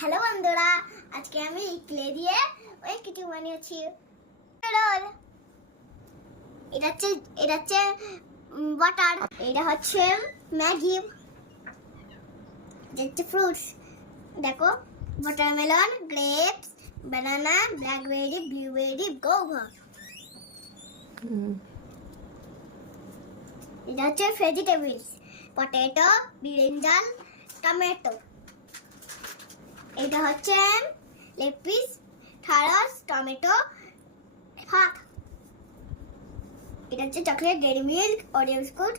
Hello বন্ধুরা, আজকে আমি ক্লে দিয়ে ওই কিছু বানিয়েছি রোল। এটা হচ্ছে বাটার, এটা হচ্ছে ম্যাগি, এটা হচ্ছে ফ্রুটস। দেখো, ওয়াটারমেলন, গ্রেপস, বানানা, ব্ল্যাকবেরি, ব্লুবেরি, গোভা। এটা হচ্ছে ভেজিটেবলস, পটেটো, ব্রিঞ্জাল, টমেটো। এটা হচ্ছে লেপিস, ঢ্যাঁড়স, টমেটো, ভাত। এটা হচ্ছে chocolate, dairy milk, Oreo biscuit.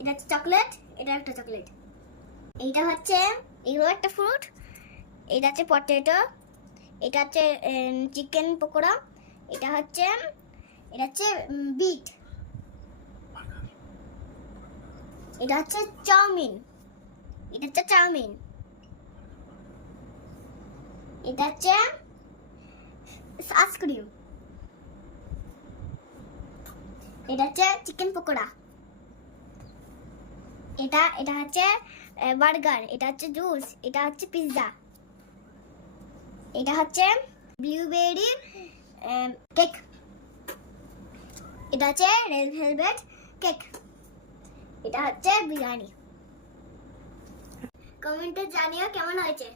এটা হচ্ছে চকলেট, এটা একটা চকলেট। এইটা হচ্ছে এগুলো একটা ফ্রুট। এটা হচ্ছে পটেটো, এটা হচ্ছে চিকেন পকোড়া। এটা হচ্ছে বিট। এটা হচ্ছে চাউমিন, এটা হচ্ছে চাউমিন। এটা হচ্ছে আইসক্রিম। এটা হচ্ছে চিকেন পকোড়া। এটা হচ্ছে বার্গার। এটা হচ্ছে জুস। এটা হচ্ছে পিৎজা। এটা হচ্ছে ব্লুবেরি কেক। এটা হচ্ছে রেড ভেলভেট কেক। এটা হচ্ছে বিরিয়ানি। কমেন্টে জানিও কেমন হয়েছে।